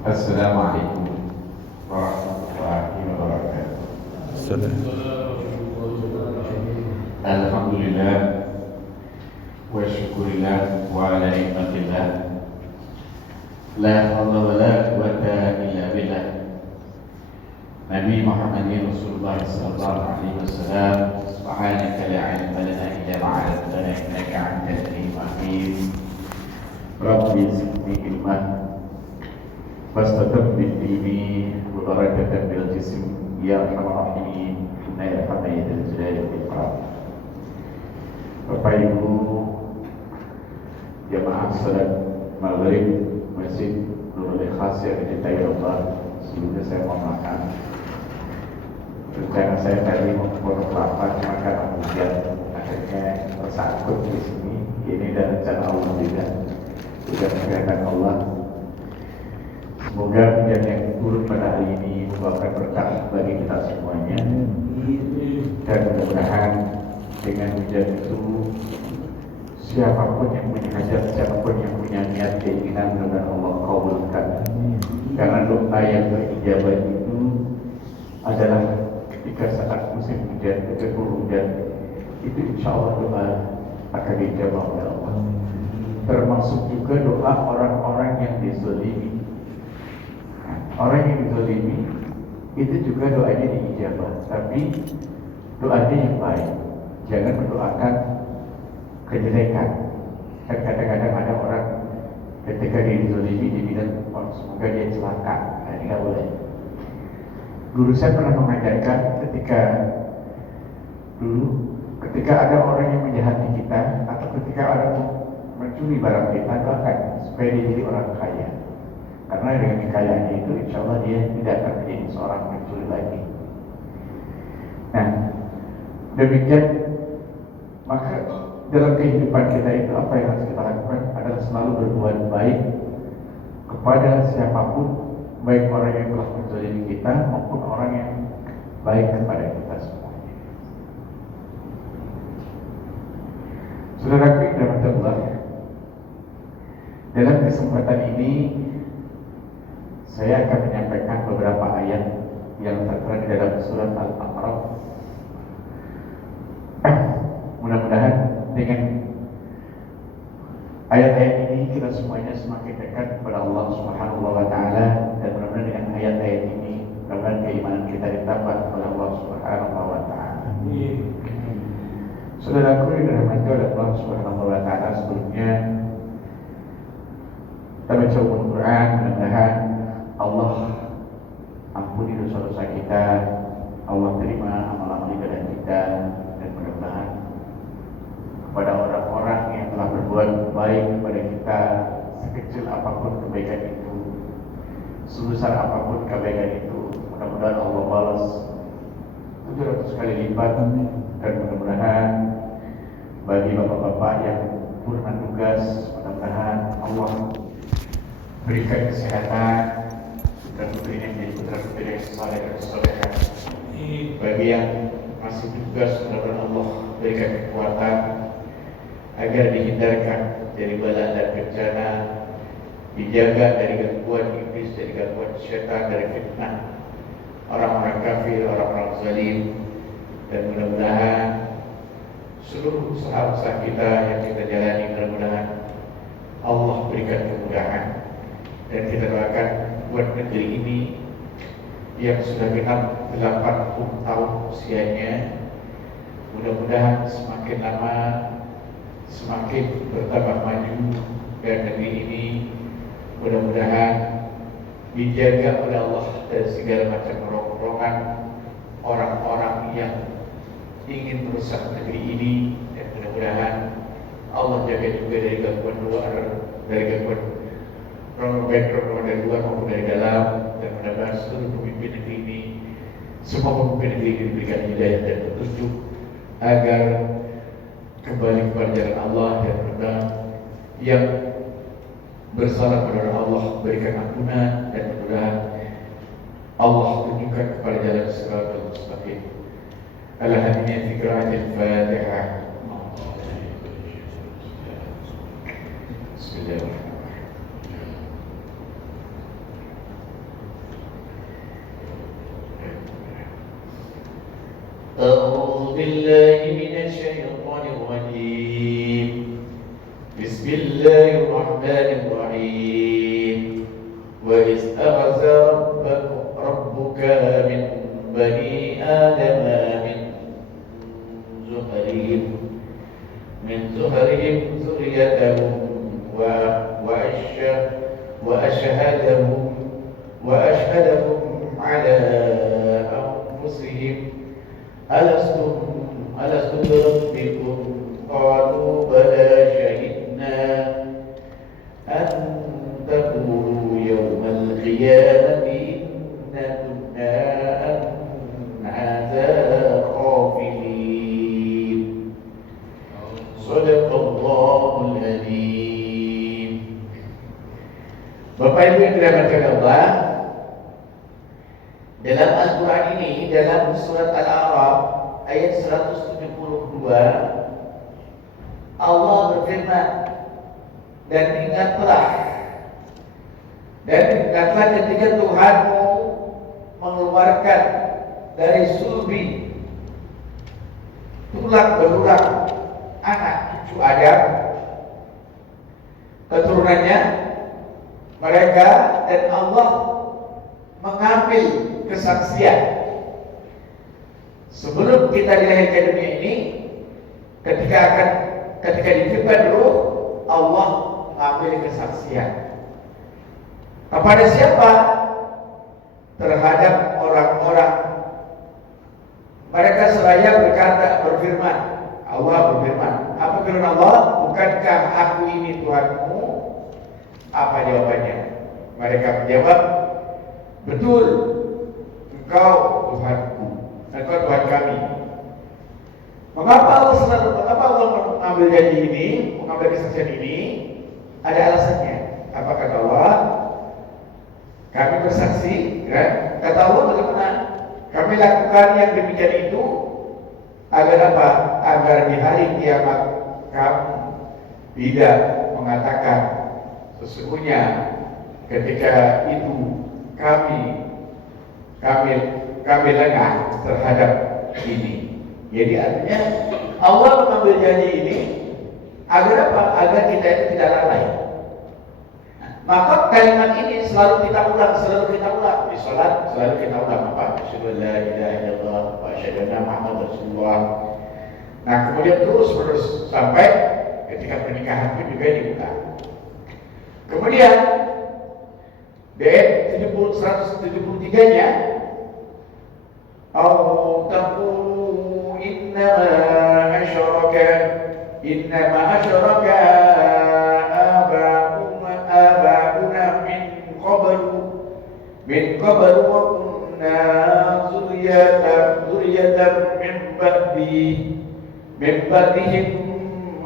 Assalamualaikum warahmatullahi wabarakatuh. Alhamdulillah wa syukurillah wa ala nikmatillah. La haula wa la quwwata illa billah. Nabi Muhammadin Rasulullah sallallahu alaihi wasallam. Subhanaka la ilma lana illa ma 'allamtana innaka antal alimul hakim. Rabbi zidni ilman Fastatab bidini Mubarakatan bil jism Ya Arhamar Rahimin Inna ya Hamidul Jalali wal Ikram. Bapak Ibu jamaah salat maghrib Masjid Nurul Ikhlas yang dicintai Allah, sebelumnya saya mohon maaf. Rencana saya tadi mau kelapa, cuma karena hujan akhirnya tersangkut di sini. Ini dan rencana Allah juga kelihatan Allah. Semoga hujan yang turun pada hari ini membawakan berkah bagi kita semuanya. Dan mudah-mudahan dengan hujan itu siapapun yang punya hajat, siapapun yang punya niat keinginan, mudah-mudahan Allah kabulkan. Karena doa yang berijabah itu adalah ketika saat musim hujan, ketika hujan itu insya Allah doa akan dijawab oleh Allah. Termasuk juga doa orang-orang yang dizalimi. Orang yang dizalimi itu juga doanya diijabah, tapi doanya yang baik. Jangan mendoakan kejelekan. Dan kadang-kadang ada orang ketika dia dizalimi dia bilang, oh, semoga dia celaka. Nah, ini nggak boleh. Guru saya pernah mengajarkan ketika ada orang yang menjahati kita atau ketika ada mencuri barang kita, doakan supaya dia jadi orang kaya. Karena dengan kekayaannya itu insya Allah dia tidak akan menjadi seorang pencuri lagi. Nah, demikian maka dalam kehidupan kita itu apa yang harus kita lakukan adalah selalu berbuat baik kepada siapapun, baik orang yang telah menzalimi kita maupun orang yang baik kepada kita semuanya. Saudaraku yang dirahmati Allah, dalam kesempatan ini saya akan menyampaikan beberapa ayat yang tertera di dalam surat Al-A'raf. Mudah-mudahan dengan ayat-ayat ini kita semuanya semakin dekat kepada Allah Subhanahu wa taala, dan mudah-mudahan dengan ayat-ayat ini mudah-mudahan keimanan kita ditambah oleh Allah Subhanahu wa taala. Saudaraku yang dirahmati oleh Allah Subhanahu wa taala, sebelumnya kita baca Al-Qur'an, mudah-mudahan Allah ampuni dosa-dosa kita, Allah terima amal-amal ibadah kita, dan mudah-mudahan kepada orang-orang yang telah berbuat baik kepada kita, sekecil apapun kebaikan itu, sebesar apapun kebaikan itu, mudah-mudahan Allah balas 700 kali lipat. Dan mudah-mudahan bagi bapak-bapak yang purna tugas, mudah-mudahan Allah berikan kesehatan dan putrinya menjadi putra-putri yang saleh dan salehah. Bagi yang masih tugas, mudah-mudahan Allah berikan kekuatan agar dihindarkan dari bala dan bencana, dijaga dari gangguan iblis, dari gangguan syaitan, dari fitnah orang-orang kafir, orang-orang zalim. Dan mudah-mudahan seluruh usaha-usaha kita yang kita jalani, mudah-mudahan Allah berikan kemudahan. Dan kita doakan buat negeri ini yang sudah genap 80 tahun usianya, mudah-mudahan semakin lama semakin bertambah maju, dan negeri ini mudah-mudahan dijaga oleh Allah dari segala macam rongrongan orang-orang yang ingin merusak negeri ini. Dan mudah-mudahan Allah jaga juga dari gangguan luar, dari gangguan baik dari luar maupun dari dalam. Dan mudah-mudahan seluruh pemimpin negeri ini, semua pemimpin negeri ini diberikan hidayah dan petunjuk agar kembali kepada jalan Allah. Dan mudah-mudahan yang bersalah kepada Allah berikan ampunan, dan mudah-mudahan Allah tunjukkan kepada jalan siratal mustaqim. Al-Hamidiyah fi qiraatil Fatihah. Bismillahirrahmanirrahim. بالله من الشيطان الرجيم بسم الله الرحمن الرحيم وإذ أخذ ربك من بني آدم من زهرهم ذريتهم وأشهدهم على أنفسهم ألست بربكم قالوا بلى شهدنا أن تقولوا يوم القيامة إنا كنا عن هذا غافلين صدق الله العظيم. Bapak Ibu yang dirahmati Allah, dalam Al-Quran ini, dalam surat Al-A'raf ayat 172, Allah berfirman, dan ingatlah ketika Tuhanmu mengeluarkan dari sulbi tulang belulang anak cucu Adam, keturunannya mereka, dan Allah mengambil kesaksian sebelum kita dilahirkan dunia ini. Ketika ditiupkan ruh, Allah mengambil kesaksian kepada siapa? Terhadap orang-orang. Mereka seraya berfirman, Allah berfirman, apa firman Allah? Bukankah aku ini Tuhanmu? Apa jawabannya? Mereka menjawab, betul, engkau Tuhanku, engkau Tuhan kami. Mengapa Allah mengambil janji ini, mengambil kesaksian ini? Ada alasannya. Apa kata Allah? Kami bersaksi, kan? Kata Allah bagaimana? Kami lakukan yang demikian itu agar apa? Agar di hari kiamat kamu tidak mengatakan sesungguhnya ketika itu kami lengah terhadap ini. Jadi artinya Allah mengambil janji ini agar apa? Agar kita itu tidak lalai. Maka kalimat ini selalu kita ulang di salat, selalu kita ulang apa? Asyhadu an la ilaha illallah wa asyhadu anna Muhammadar Rasulullah. Nah, kemudian terus sampai ketika pernikahan pun juga diulang. Kemudian di ayat 173-nya, Au taqulu innama asyraka aba'una min qablu wa kunna zurriyatan min ba'dihim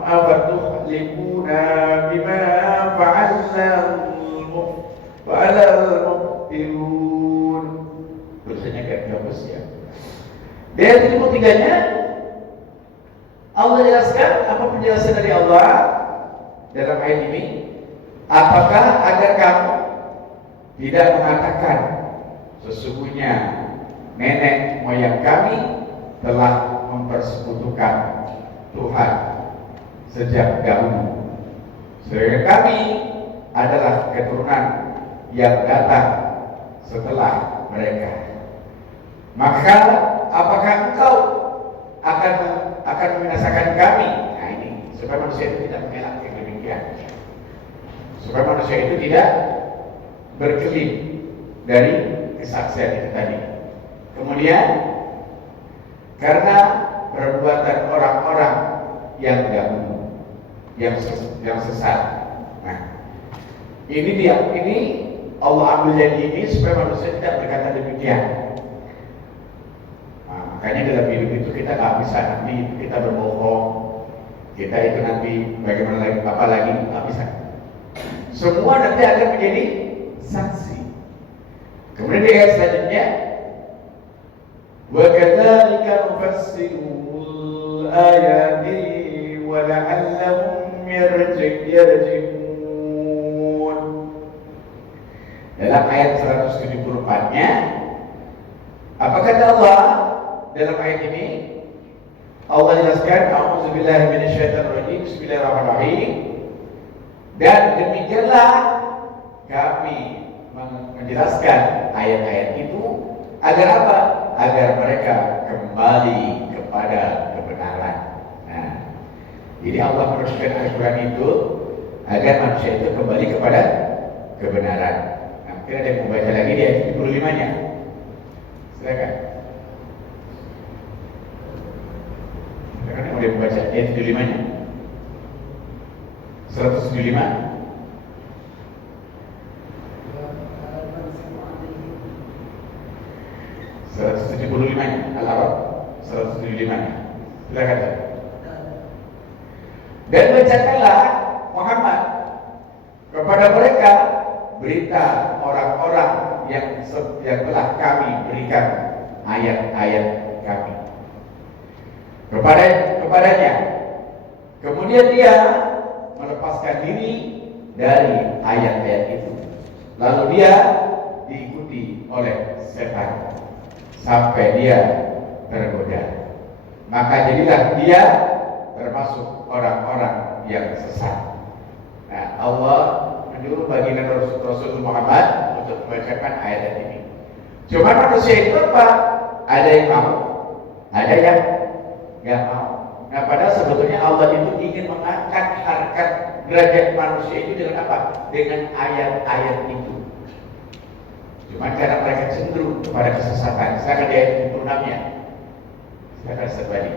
afatuhlikuna bima fa'ala al-mubtilun. Bahasanya kan gabus ya. Di ayat 73-nya Allah jelaskan apa penjelasan dari Allah dalam ayat ini. Apakah agar kamu tidak mengatakan sesungguhnya nenek moyang kami telah mempersekutukan Tuhan sejak dahulu, sedangkan kami adalah keturunan yang datang setelah mereka. Maka apakah engkau akan membinasakan kami? Nah ini supaya manusia itu tidak mengelak yang demikian, supaya manusia itu tidak berkelit dari kesaksian itu tadi. Kemudian karena perbuatan orang-orang yang dahulu, yang sesat. Nah, ini Allah ambil janji ini supaya manusia tidak berkata demikian. Nah, makanya dalam hidup itu kita nggak bisa nanti kita berbohong, kita itu nanti bagaimana lagi, apa lagi, nggak bisa. Semua nanti akan menjadi saksi. Kemudian di ayat selanjutnya, wa kadzalika nufassilul ayati wa la'allahum yarji'un. Dalam ayat 174-nya, apa kata Allah dalam ayat ini? Allah jelaskan, A'udzubillahi minasyaitonirrajim, Bismillahirrahmanirrahim. Dan demikianlah kami menjelaskan ayat-ayat itu agar apa? Agar mereka kembali kepada kebenaran. Nah, jadi Allah meneruskan Al-Quran itu agar manusia itu kembali kepada kebenaran. Nah, mungkin ada yang mau baca lagi di ayat 75-nya. Silakan. Silakan yang mau baca ayat 75-nya. 175. Al-Arab 175. Silakan. Dan bacakanlah Muhammad kepada mereka berita orang-orang yang telah kami berikan ayat-ayat kami kepadanya. Kemudian dia melepaskan diri dari ayat-ayat itu. Lalu dia diikuti oleh setan sampai dia tergoda. Maka jadilah dia termasuk orang-orang yang sesat. Nah, Allah menyuruh baginda Rasul Muhammad untuk membacakan ayat ini. Cuma manusia itu apa? Ada yang mau, ada yang nggak mau. Nah, padahal sebetulnya Allah itu ingin mengangkat harkat derajat manusia itu dengan apa? Dengan ayat-ayat itu. Cuma karena mereka cenderung kepada kesesatan. Silakan di ayat 76-nya. Silakan sebalik.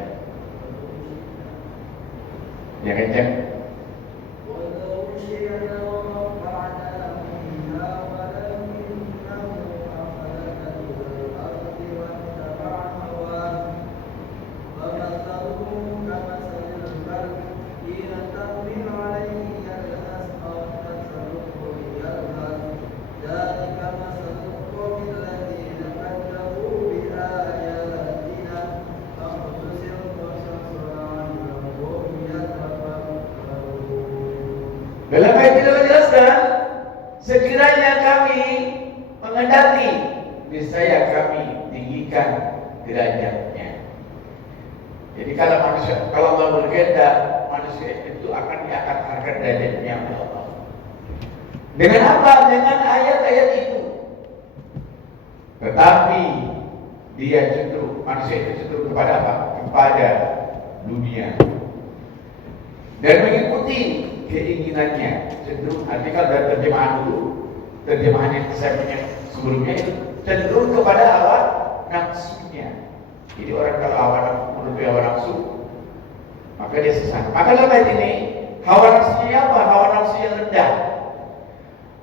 Ya kencang. Dalam ayat ini menjelaskan, sekiranya kami mengendaki, niscaya kami tinggikan derajatnya. Jadi kalau Allah berkehendak, manusia itu akan diangkat harkat derajatnya oleh Allah. Dengan apa? Dengan ayat-ayat itu. Tetapi dia manusia itu cenderung kepada apa? Kepada dunia dan mengikuti keinginannya. Cenderung, artikel dari terjemahan dulu, terjemahan yang saya punya sebelumnya itu cenderung kepada hawa nafsunya. Jadi orang kalau menuju hawa nafsu, maka dia sesat. Maka dalam ayat ini, hawa nafsunya apa? Hawa nafsu yang rendah.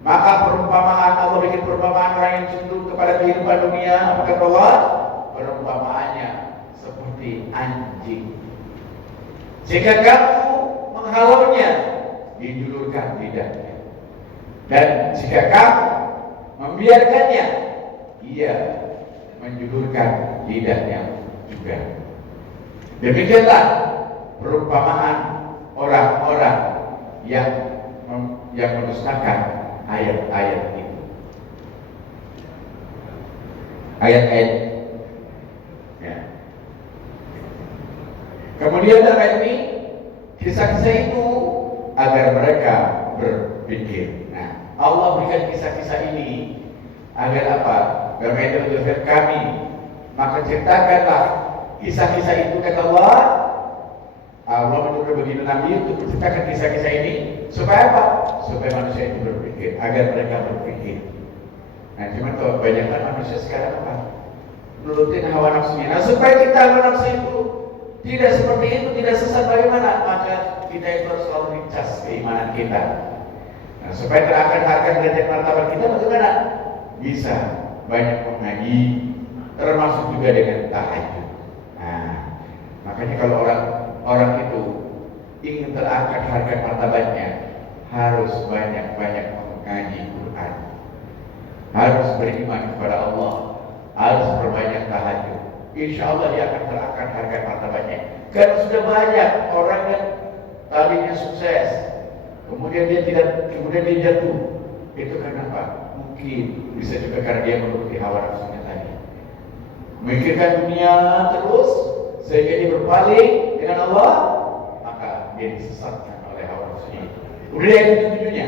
Maka perumpamaan, Allah bikin perumpamaan orang yang cenderung kepada kehidupan dunia, apa kata Allah? Perumpamaannya seperti anjing. Jika kamu menghalaunya, dijulurkan lidahnya. Dan jika kamu membiarkannya, ia menjulurkan lidahnya juga. Demikianlah perumpamaan orang-orang yang mendustakan ayat-ayat itu. Ayat-ayat. Ya. Kemudian dalam ayat ini, kisah-kisah itu agar mereka berpikir. Nah, Allah berikan kisah-kisah ini agar apa? Dalam ayat itu kami, maka ceritakanlah kisah-kisah itu, kata Allah. Allah menyuruh begini Nabi untuk menceritakan kisah-kisah ini supaya apa? Supaya manusia itu berpikir, agar mereka berpikir. Nah, cuma kebanyakan manusia sekarang apa? Menurutin hawa nafsunya. Nah, supaya kita hawa nafsu itu tidak seperti itu, tidak sesat, bagaimana? Maka kita itu harus selalu dicas keimanan kita. Nah, supaya terangkat harkat derajat martabat kita, bagaimana? Bisa banyak mengaji, termasuk juga dengan tahajud. Nah, makanya kalau orang itu ingin terangkat harkat martabatnya, harus banyak-banyak mengaji Quran, harus beriman kepada Allah, harus berbanyak tahajud. Insya Allah dia akan terangkat harkat martabatnya. Karena sudah banyak orang yang tadinya sukses, kemudian dia jatuh. Itu karena apa? Mungkin bisa juga karena dia menuruti hawa nafsunya tadi. Memikirkan dunia terus sehingga dia berpaling dengan Allah, maka dia disesatkan oleh hawa nafsunya. Kemudian yang ketujuhnya,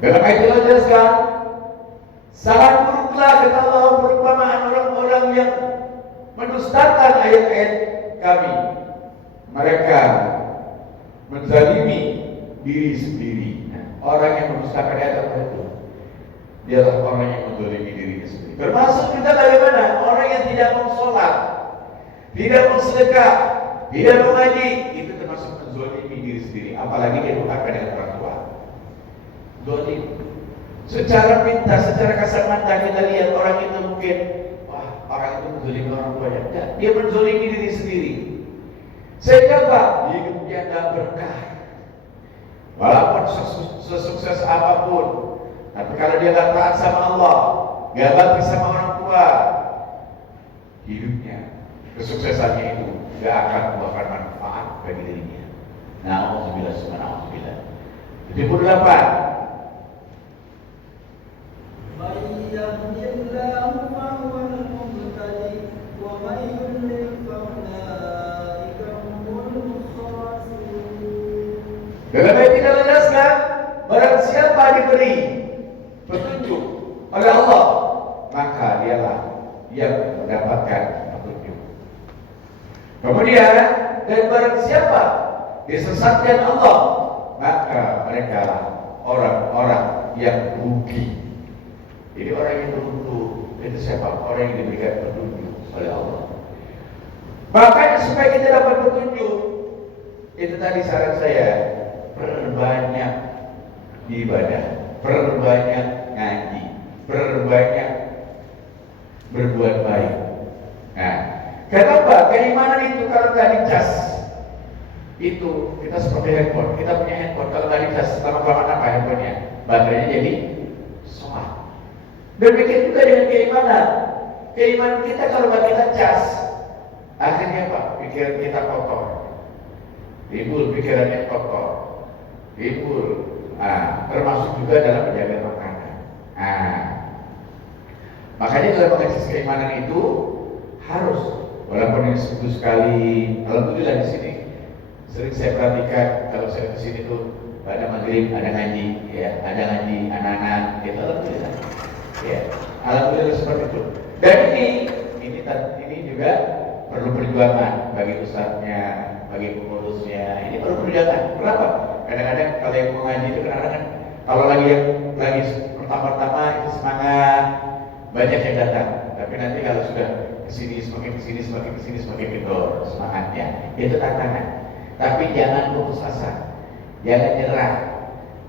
dalam ayat Allah jelaskan, sangat buruklah kata Allah perumpamaan orang-orang yang mendustakan ayat-ayat kami. Mereka menzalimi diri sendiri. Orang yang mendustakan ayat Allah itu, dialah orang yang menzalimi dirinya sendiri. Termasuk kita bagaimana? Orang yang tidak mau sholat, tidak mau sedekah, tidak mau ngaji, itu termasuk menzalimi diri sendiri. Apalagi dia durhaka dengan orang tua. Zalim. Secara pinta, secara kasar mata kita lihat orang itu mungkin, wah, orang itu menzalimi orang tuanya. Tidak, dia menzalimi diri sendiri. Sehingga apa? Hidupnya tidak berkah. Walaupun sesukses apapun, tapi kalau dia tidak taat sama Allah, tidak bakti sama orang tua, hidupnya, kesuksesannya itu tidak akan membuahkan manfaat bagi dirinya. Na'udzubillah, subhanallah. 78. Dalam ayat ini jelaskan, barang siapa diberi petunjuk oleh Allah, maka dialah yang mendapatkan petunjuk. Kemudian, dan barang siapa disesatkan Allah, maka mereka lah orang-orang yang rugi. Jadi orang yang beruntung itu siapa? Orang yang diberikan petunjuk oleh Allah. Makanya supaya kita dapat petunjuk, itu tadi saran saya, perbanyak ibadah, perbanyak ngaji, perbanyak berbuat baik. Nah, kenapa? Keimanan itu kalau nggak dicas, itu kita seperti handphone. Kita punya handphone, kalau nggak dicas, lama-kelamaan apa handphonenya? Baterainya jadi soal. Demikian juga dengan keimanan. Keimanan kita kalau nggak kita cas, akhirnya apa? Pikiran kita kotor. Timbul pikirannya kotor. Timbul, termasuk juga dalam menjaga makanan. Makanya dalam mengajar keimanan itu harus, walaupun ini seminggu sekali, alhamdulillah di sini sering saya perhatikan kalau saya kesini tuh ada maghrib, ada ngaji, ya, ada ngaji anak-anak, itu alhamdulillah. Ya, alhamdulillah seperti itu. Dan ini juga perlu perjuangan bagi ustadznya, bagi pengurusnya. Ini perlu perjuangan. Kenapa? Kadang-kadang kalau yang mau ngaji itu kadang-kadang kalau lagi pertama-tama itu semangat, banyak yang datang. Tapi nanti kalau sudah semakin kesini semakin kendor semangatnya. Itu tantangan. Tapi jangan putus asa, jangan nyerah,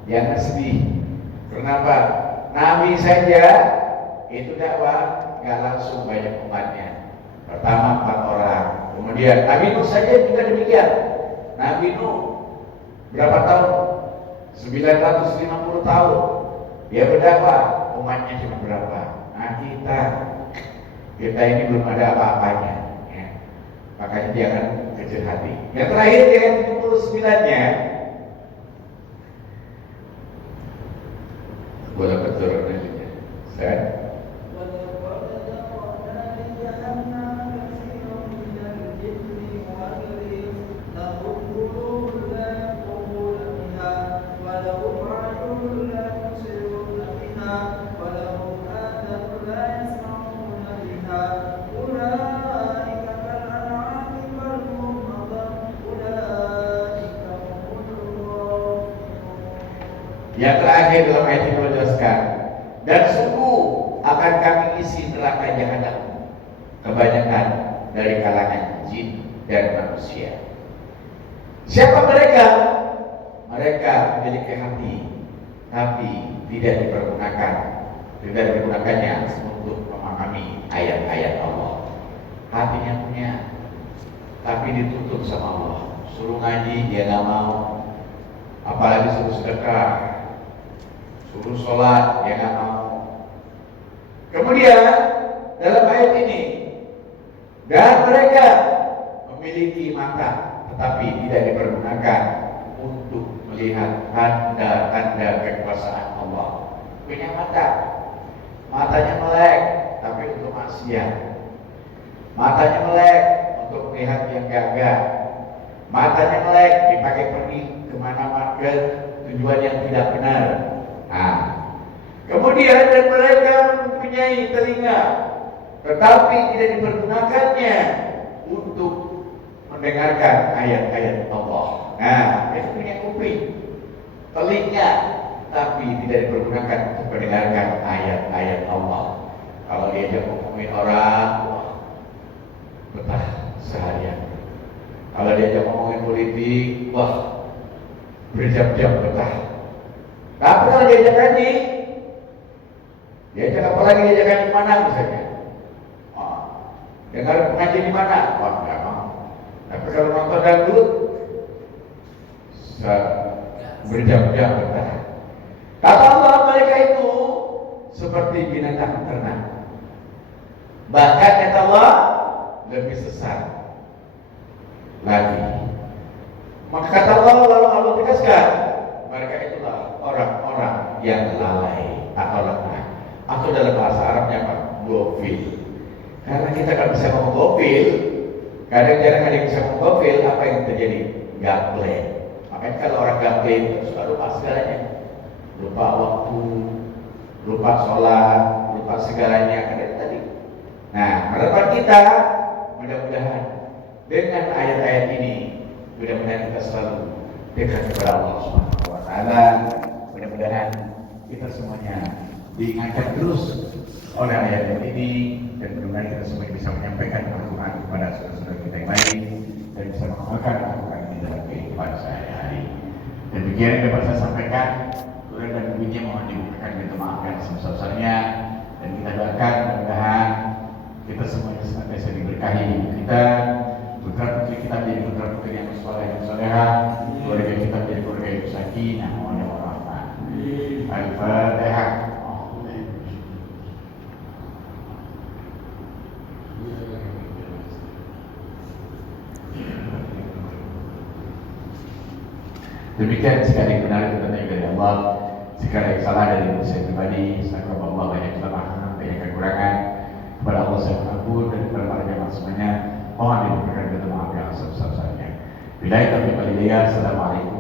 jangan sedih. Kenapa? Nabi saja itu dakwah nggak langsung banyak umatnya. Pertama 4 orang, kemudian Nabi Nuh saja juga demikian. Nabi Nuh berapa tahun? 950 tahun dia berdakwah, umatnya cuma berapa? Nah kita ini belum ada apa-apanya, ya. Makanya jangan kecil hati. Yang terakhir dengan 79-nya, boleh betul nantinya. Saya yang terakhir dalam ayat ini menjelaskan, dan sungguh akan kami isi neraka jahanam kebanyakan dari kalangan jin dan manusia. Siapa mereka? Mereka memiliki hati, tapi tidak digunakannya untuk memahami ayat-ayat Allah. Hatinya punya, tapi ditutup sama Allah. Suruh ngaji dia nggak mau, apalagi suruh sedekah, suruh sholat dia nggak mau. Kemudian dalam ayat ini, dan mereka memiliki mata, tetapi tidak dipergunakan untuk melihat tanda-tanda kekuasaan Allah. Punya mata, matanya melek, tapi untuk maksiat. Matanya melek untuk melihat yang gagah. Matanya melek dipakai pergi kemana-mana ke tujuan yang tidak benar. Nah, kemudian dan mereka mempunyai telinga, tetapi tidak dipergunakannya untuk mendengarkan ayat-ayat Allah. Nah, dia punya kuping, telinga, tapi tidak dipergunakan untuk mendengarkan ayat-ayat Allah. Kalau diajak ngomongin orang, wah, betah seharian. Kalau diajak ngomongin politik, wah, berjam-jam betah. Tapi kalau diajak haji, diajak apa lagi, diajak haji di mana misalnya? Dengar pengajian di mana? Wah, enggak mau. Tapi kalau nonton dangdut, berjam-jam betah. Kata Allah, mereka itu seperti binatang ternak. Bahkan kata Allah, lebih sesat lagi. Maka kata Allah, lalu Allah tegaskan, mereka itulah orang-orang yang lalai atau lemah, atau dalam bahasa Arabnya apa? Gofil. Karena kita kan bisa ngomong gofil, kadang-kadang ada yang bisa ngomong gofil, apa yang terjadi? Gaple. Makanya kalau orang gaple itu suka lupa segalanya, lupa waktu, lupa sholat, lupa segalanya kan tadi. Nah, harapan kita mudah-mudahan dengan ayat-ayat ini, mudah-mudahan kita selalu dekat kepada Allah Subhanahu wa taala. Mudah-mudahan kita semuanya diingatkan terus oleh ayat ini, dan mudah-mudahan kita semua bisa menyampaikan Al-Quran kepada saudara-saudara kita yang lain dan bisa mengamalkan Al-Quran ini dalam kehidupan sehari-hari. Demikian yang dapat saya sampaikan. Kurang dan lebihnya mohon dibukakan pintu maaf yang sebesar-besarnya, dan kita doakan mudah-mudahan kita semuanya senantiasa diberkahi hidup kita, putra putri kita menjadi putra putri yang soleh dan soleha, keluarga kita menjadi keluarga yang sakinah mawaddah warahmah. Al-Fatihah. Demikian sekali benar itu dari Allah, sekali salah dari diri saya pribadi. Semoga Allah banyak kelemahan, banyak kekurangan. Kepada Allah saya mengampun, dan kepada para jemaah semuanya mohon diberikan maaf yang sebesar-besarnya. Bila itu kembali dia, assalamualaikum.